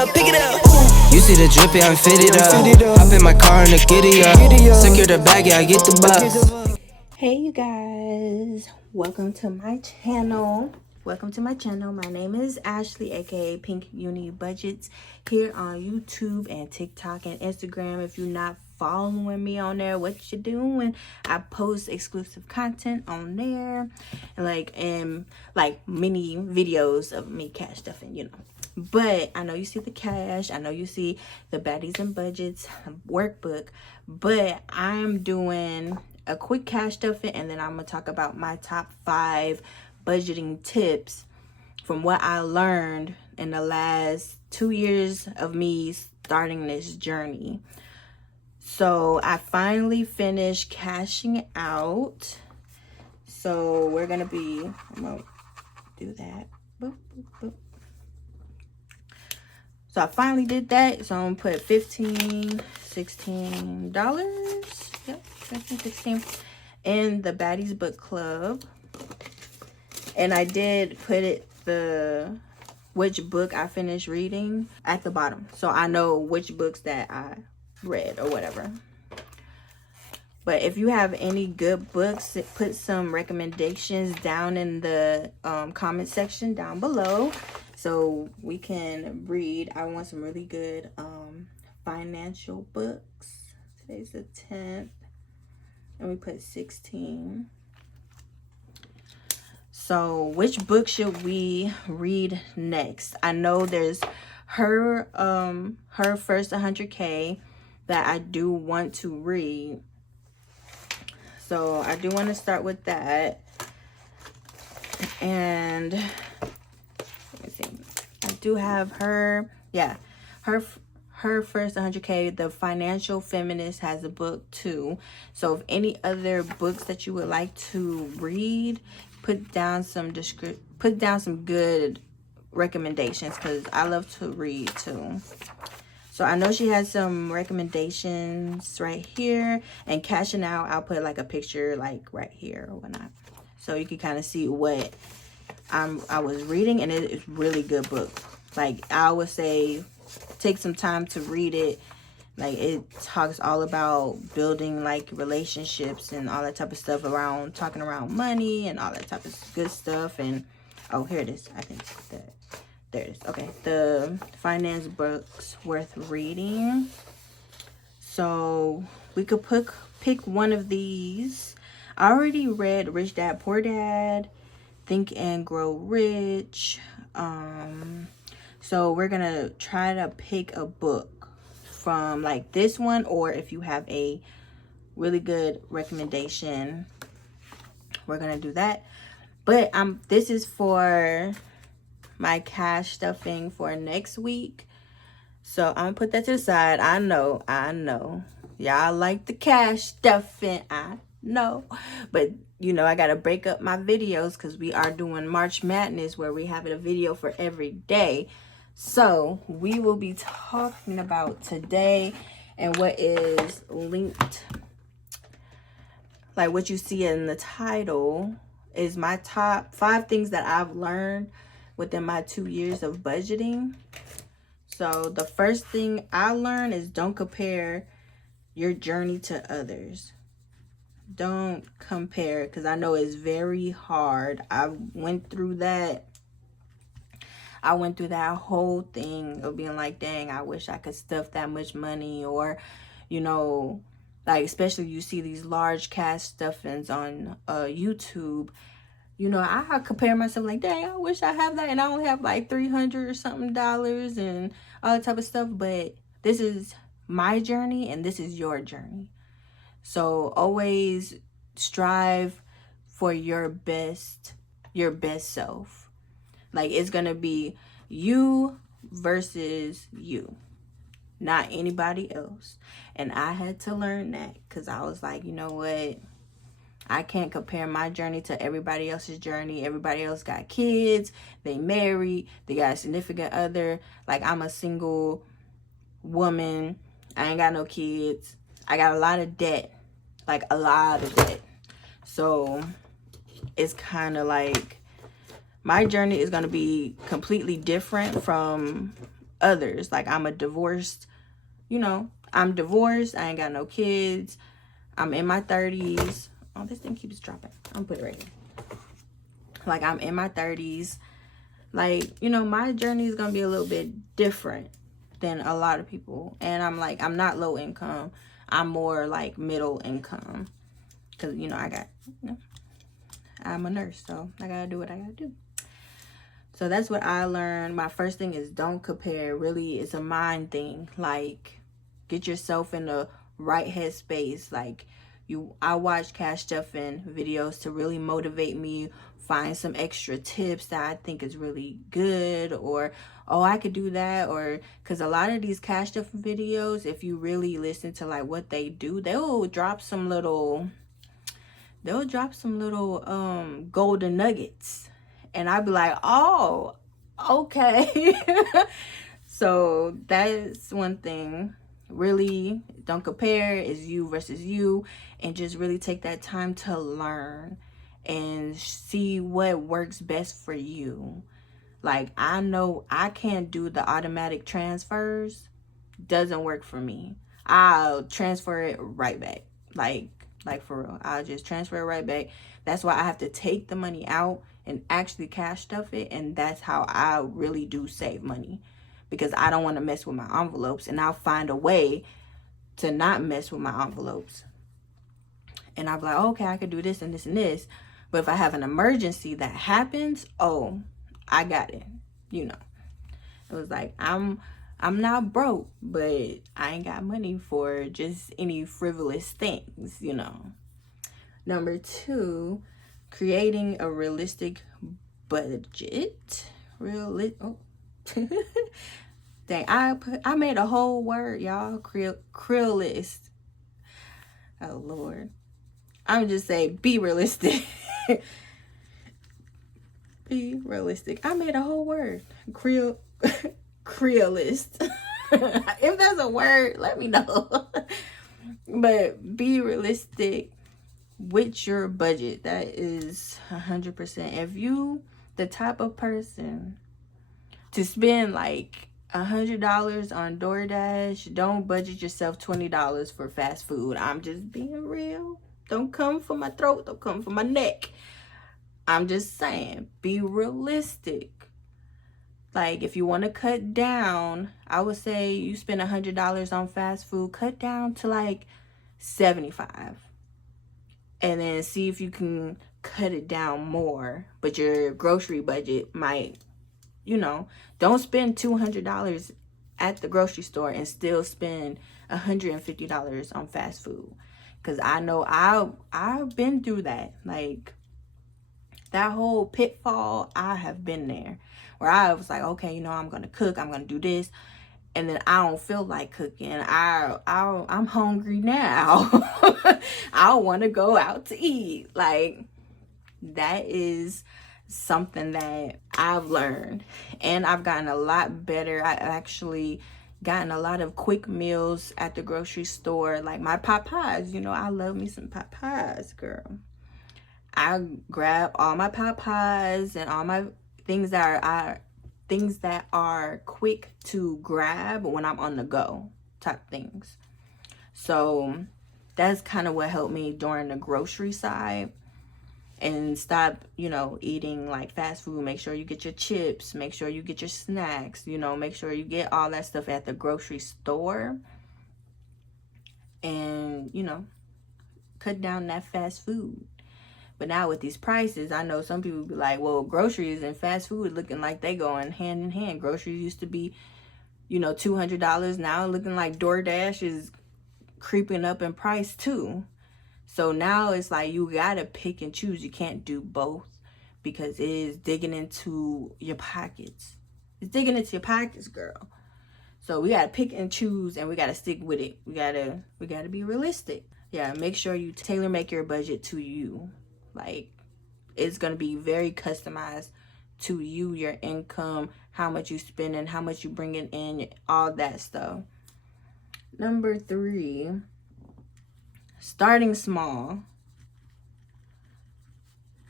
up, pick it up. You see the drippy, I'm fitted up. Hop in my car and the giddy up. Secure the bag, yeah, I get the bus. Hey you guys, welcome to my channel. My name is Ashley, aka Pink-UniBudgetz, here on YouTube and TikTok and Instagram. If you're not following me on there, what you doing? I post exclusive content on there, and mini videos of me cash stuffing, you know. But I know you see the cash, I know you see the Baddies and Budgets workbook, but I'm doing a quick cash stuffing, and then I'm gonna talk about my top 5 budgeting tips from what I learned in the last 2 years of me starting this journey. So I finally finished cashing out. So I'm gonna do that. Boop, boop, boop. So I finally did that. So I'm gonna put $16. Yep, 15, 16 in the Baddies book club. And I did put which book I finished reading at the bottom, so I know which books that I read or whatever. But if you have any good books, put some recommendations down in the comment section down below so we can read. I want some really good financial books. Today's the 10th and we put 16. So which book should we read next? I know there's her first 100K that I do want to read. So I do want to start with that. And let me see. I do have her, yeah, her first 100K. The Financial Feminist has a book too. So if any other books that you would like to read, put down some good recommendations, because I love to read too. So I know she has some recommendations right here, and cashing out, I'll put like a picture like right here or whatnot, so you can kind of see what I was reading. And it is really good book. Like I would say, take some time to read it. Like it talks all about building like relationships and all that type of stuff, around talking around money and all that type of good stuff. And oh, here it is. I think that there it is. Okay, the finance books worth reading. So we could pick one of these. I already read Rich Dad Poor Dad, Think and Grow Rich. So we're gonna try to pick a book from like this one, or if you have a really good recommendation, we're gonna do that. But this is for my cash stuffing for next week, so I'm gonna put that to the side. I know y'all like the cash stuffing, I know, but you know I gotta break up my videos because we are doing March Madness, where we have a video for every day. So we will be talking about today, and what is linked, like what you see in the title, is my top 5 things that I've learned within my 2 years of budgeting. So the first thing I learned is don't compare your journey to others. Don't compare, because I know it's very hard. I went through that whole thing of being like, dang, I wish I could stuff that much money. Or, you know, like, especially you see these large cash stuffings on YouTube. You know, I compare myself like, dang, I wish I have that, and I don't have like $300 or something and all that type of stuff. But this is my journey, and this is your journey. So always strive for your best self. Like, it's gonna be you versus you, not anybody else. And I had to learn that, because I was like, you know what? I can't compare my journey to everybody else's journey. Everybody else got kids, they married, they got a significant other. Like, I'm a single woman. I ain't got no kids. I got a lot of debt. Like, a lot of debt. So it's kind of like my journey is going to be completely different from others. Like, I'm a divorced, I'm divorced. I ain't got no kids. I'm in my 30s. Oh, this thing keeps dropping. I'm gonna put it right here. Like, I'm in my 30s. Like, my journey is gonna be a little bit different than a lot of people. And I'm not low income. I'm more like middle income. Because, I'm a nurse. So I gotta do what I gotta do. So that's what I learned. My first thing is don't compare. Really, it's a mind thing. Like, get yourself in the right headspace. Like, I watch Cashstuffing videos to really motivate me, find some extra tips that I think is really good, or, oh, I could do that, or, because a lot of these Cashstuffing videos, if you really listen to like what they do, they'll drop some little golden nuggets, and I'd be like, oh, okay. So that's one thing. Really, don't compare. It's you versus you, and just really take that time to learn and see what works best for you. Like, I know I can't do the automatic transfers. Doesn't work for me. I'll transfer it right back. Like for real. I'll just transfer it right back. That's why I have to take the money out and actually cash stuff it, and that's how I really do save money. Because I don't want to mess with my envelopes, and I'll find a way to not mess with my envelopes. And I'll be like, okay, I could do this and this and this. But if I have an emergency that happens, oh, I got it. It was like, I'm not broke, but I ain't got money for just any frivolous things, Number 2, creating a realistic budget. Dang, I made a whole word, y'all. Creolist. Oh, Lord. I'm just saying, be realistic. Be realistic. I made a whole word. Creolist. If that's a word, let me know. But be realistic with your budget. That is 100%. If you the type of person to spend like $100 on DoorDash, don't budget yourself $20 for fast food. I'm just being real. Don't come for my throat. Don't come for my neck. I'm just saying, be realistic. Like, if you want to cut down, I would say you spend $100 on fast food, cut down to like $75. And then see if you can cut it down more. But your grocery budget might, don't spend $200 at the grocery store and still spend $150 on fast food. Because I know I've been through that. Like, that whole pitfall, I have been there. Where I was like, okay, I'm going to cook. I'm going to do this. And then I don't feel like cooking. I'm hungry now. I want to go out to eat. Like, that is something that I've learned. And I've gotten a lot better. I actually gotten a lot of quick meals at the grocery store. Like my pot pies. I love me some pot pies, girl. I grab all my pot pies and all my things that are quick to grab when I'm on the go type things. So that's kind of what helped me during the grocery side. And stop, eating like fast food. Make sure you get your chips. Make sure you get your snacks. Make sure you get all that stuff at the grocery store. And, cut down that fast food. But now with these prices, I know some people be like, well, groceries and fast food looking like they going hand in hand. Groceries used to be, $200. Now looking like DoorDash is creeping up in price too. So now it's like you gotta pick and choose. You can't do both because it is digging into your pockets. It's digging into your pockets, girl. So we gotta pick and choose, and we gotta stick with it. We gotta be realistic. Yeah, make sure you tailor make your budget to you. Like, it's gonna be very customized to you, your income, how much you spending, how much you bringing in, all that stuff. Number 3. Starting small.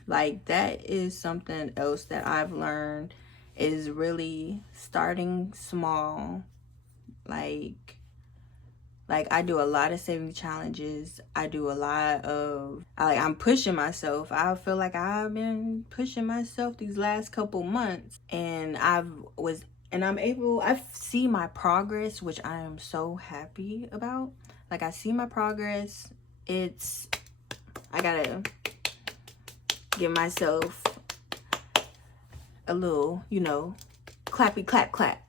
Like, that is something else that I've learned. is really starting small. Like I do a lot of saving challenges. I do a lot of, I'm pushing myself. I feel like I've been pushing myself these last couple months, and I see my progress, which I am so happy about. Like, I see my progress. I gotta give myself a little, clappy clap clap.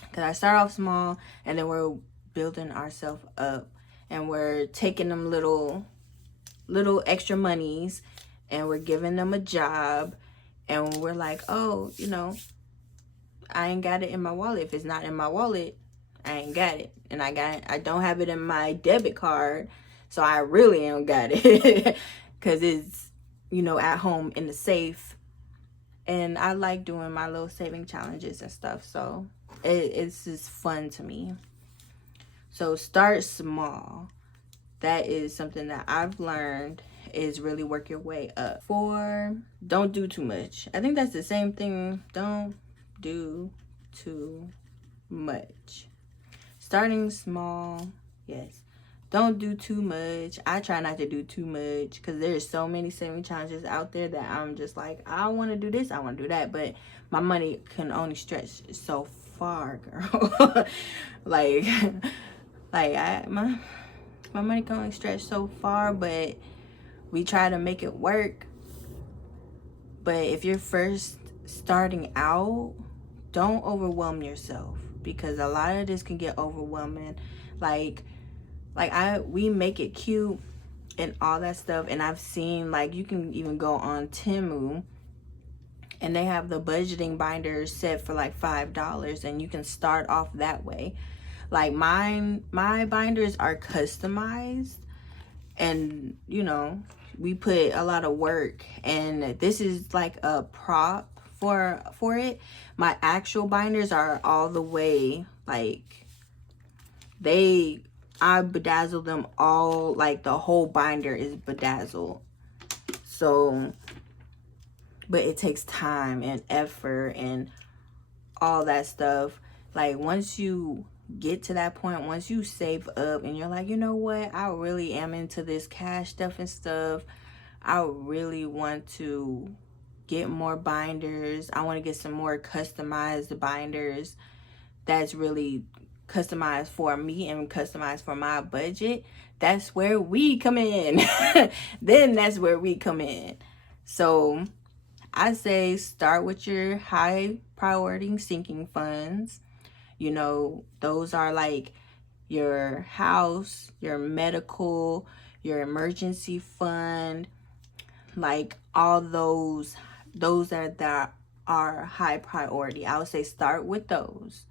Because I start off small, and then we're building ourselves up, and we're taking them little extra monies, and we're giving them a job, and we're like, oh, I ain't got it in my wallet. If it's not in my wallet, I ain't got it. And I don't have it in my debit card, so I really ain't got it. Because it's, at home in the safe. And I like doing my little saving challenges and stuff, so it's just fun to me. So start small. That is something that I've learned, is really work your way up. 4, don't do too much. I think that's the same thing. Don't do too much. Starting small, yes. Don't do too much. I try not to do too much, because there's so many saving challenges out there that I'm just like, I want to do this, I want to do that, but my money can only stretch so far, girl. My money can only stretch so far, but we try to make it work. But if you're first starting out, don't overwhelm yourself, because a lot of this can get overwhelming. We make it cute and all that stuff, and I've seen, you can even go on Temu, and they have the budgeting binders set for $5, and you can start off that way. Like my binders are customized, and we put a lot of work, and this is like a prop for it. My actual binders are all the way, I bedazzle them all, the whole binder is bedazzled. So, but it takes time and effort and all that stuff. Once you get to that point, once you save up and you're like, you know what, I really am into this cash stuff and stuff, I really want to get more binders. I want to get some more customized binders that's really customized for me and customized for my budget. That's where we come in. Then that's where we come in. So I say start with your high priority sinking funds. Those are your house, your medical, your emergency fund, all those that are high priority. I would say start with those,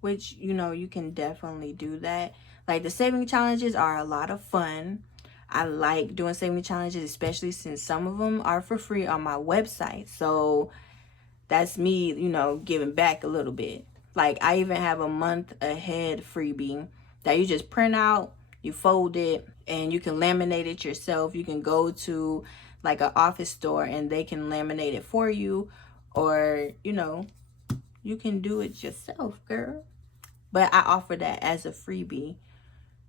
which, you can definitely do that. The saving challenges are a lot of fun. I like doing saving challenges, especially since some of them are for free on my website. So that's me, giving back a little bit. I even have a month ahead freebie that you just print out, you fold it, and you can laminate it yourself. You can go to an office store and they can laminate it for you, or you can do it yourself, girl. But I offer that as a freebie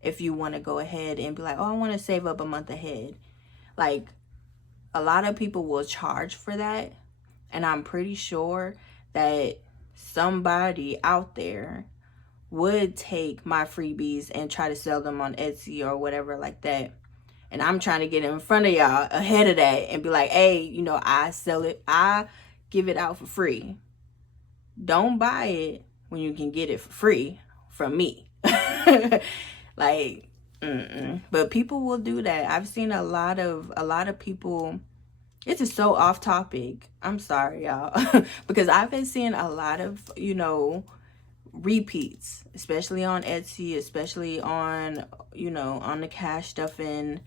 if you want to go ahead and be like, oh, I want to save up a month ahead. A lot of people will charge for that, and I'm pretty sure that somebody out there would take my freebies and try to sell them on Etsy or whatever like that. And I'm trying to get in front of y'all ahead of that and be like, hey, I sell it, I give it out for free. Don't buy it when you can get it for free from me. But people will do that. I've seen a lot of people. This is so off topic. I'm sorry, y'all. Because I've been seeing a lot of, repeats, especially on Etsy, especially on, on the Cashstuffing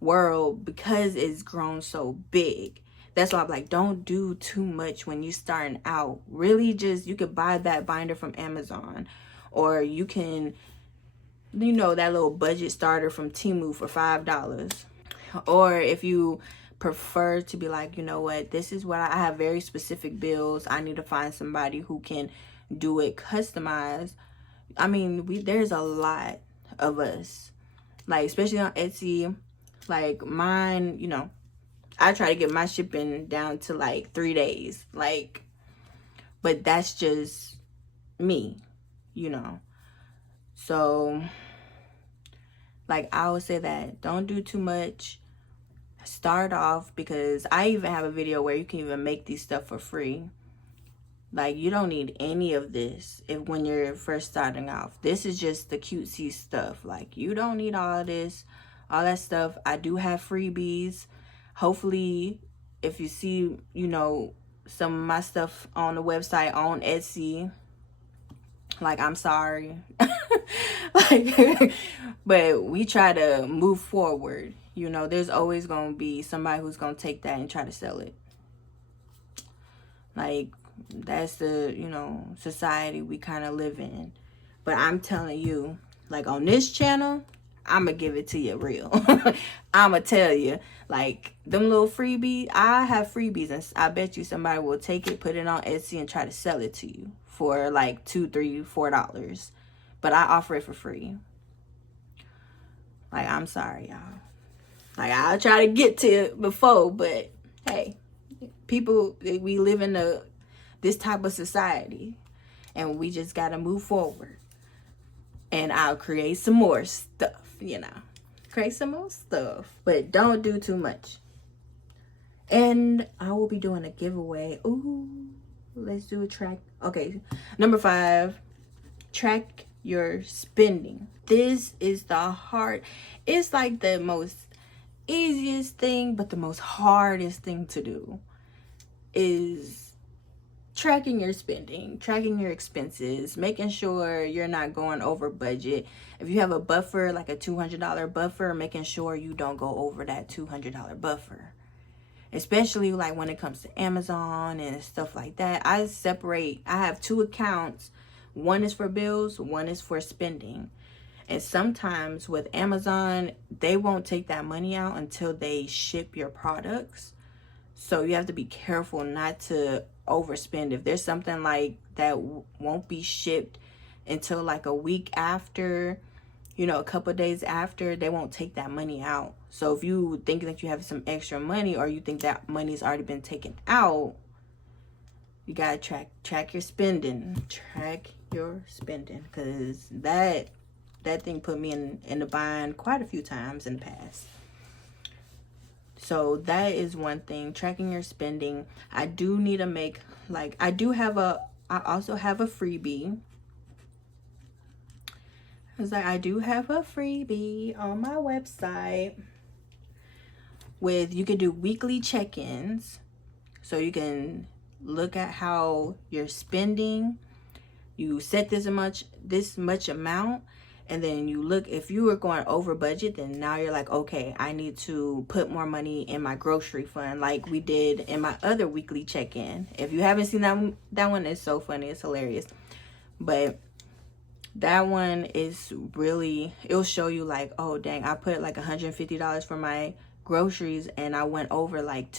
world, because it's grown so big. That's why I'm like, don't do too much when you're starting out. Really, you could buy that binder from Amazon, or you can, that little budget starter from Temu for $5. Or if you prefer to be like, you know what, this is what I have very specific bills. I need to find somebody who can do it customized. I mean, there's a lot of us, like, especially on Etsy. Like mine, you know, I try to get my shipping down to like 3 days, like, but that's just me, you know. So like, I would say that don't do too much. Start off, because I even have a video where you can even make these stuff for free. Like, you don't need any of this when you're first starting off. This is just the cutesy stuff. Like, you don't need all this, all that stuff. I do have freebies. Hopefully, if you see, you know, some of my stuff on the website on Etsy, like, I'm sorry. Like, but we try to move forward. You know, there's always going to be somebody who's going to take that and try to sell it. Like, that's the, you know, society we kind of live in. But I'm telling you, like, on this channel, I'm going to give it to you real. I'm going to tell you, like, them little freebies, I have freebies, and I bet you somebody will take it, put it on Etsy, and try to sell it to you for like $2, $3, $4. But I offer it for free. Like, I'm sorry, y'all. Like, I'll try to get to it before, but hey, people, we live in this type of society, and we just got to move forward. And I'll create some more stuff, you know. Create some more stuff. But don't do too much. And I will be doing a giveaway. Ooh, let's do a track. Okay, number 5, track your spending. This is the hard. It's like the most easiest thing, but the most hardest thing to do is tracking your spending, tracking your expenses, making sure you're not going over budget. If you have a buffer, like a $200 buffer, making sure you don't go over that $200 buffer. Especially like when it comes to Amazon and stuff like that. I have 2 accounts. One is for bills, one is for spending. And sometimes with Amazon, they won't take that money out until they ship your products. So you have to be careful not to overspend. If there's something like that won't be shipped until like a week after, you know, a couple of days after, they won't take that money out. So if you think that you have some extra money, or you think that money's already been taken out, you gotta track your spending. Track your spending, because that thing put me in the bind quite a few times in the past. So that is one thing, tracking your spending. I do need to make, like, I also have a freebie. I do have a freebie on my website with, you can do weekly check-ins. So you can look at how you're spending. You set this much amount, and then you look, if you were going over budget, then now you're like, okay, I need to put more money in my grocery fund, like we did in my other weekly check-in. If you haven't seen that one is so funny, it's hilarious. But that one is really, it'll show you like, oh dang, I put like $150 for my groceries, and I went over like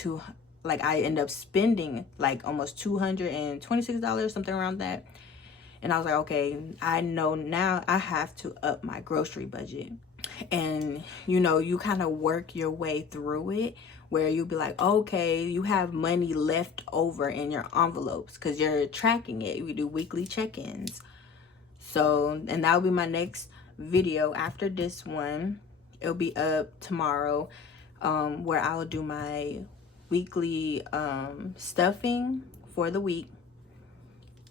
I end up spending like almost $226, something around that. And I was like, okay, I know now I have to up my grocery budget. And, you know, you kind of work your way through it, where you'll be like, okay, you have money left over in your envelopes because you're tracking it. We do weekly check-ins. So, and that'll be my next video after this one. It'll be up tomorrow, where I'll do my weekly stuffing for the week.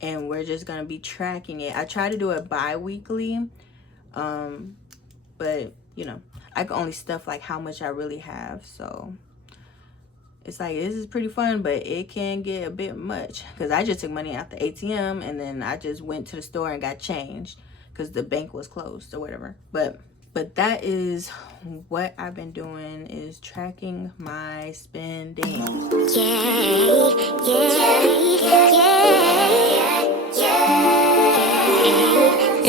And we're just gonna be tracking it. I try to do it bi-weekly, but you know, I can only stuff like how much I really have. So it's like, this is pretty fun, but it can get a bit much, because I just took money out the ATM, and then I just went to the store and got changed because the bank was closed or whatever. But that is what I've been doing, is tracking my spending. Yeah.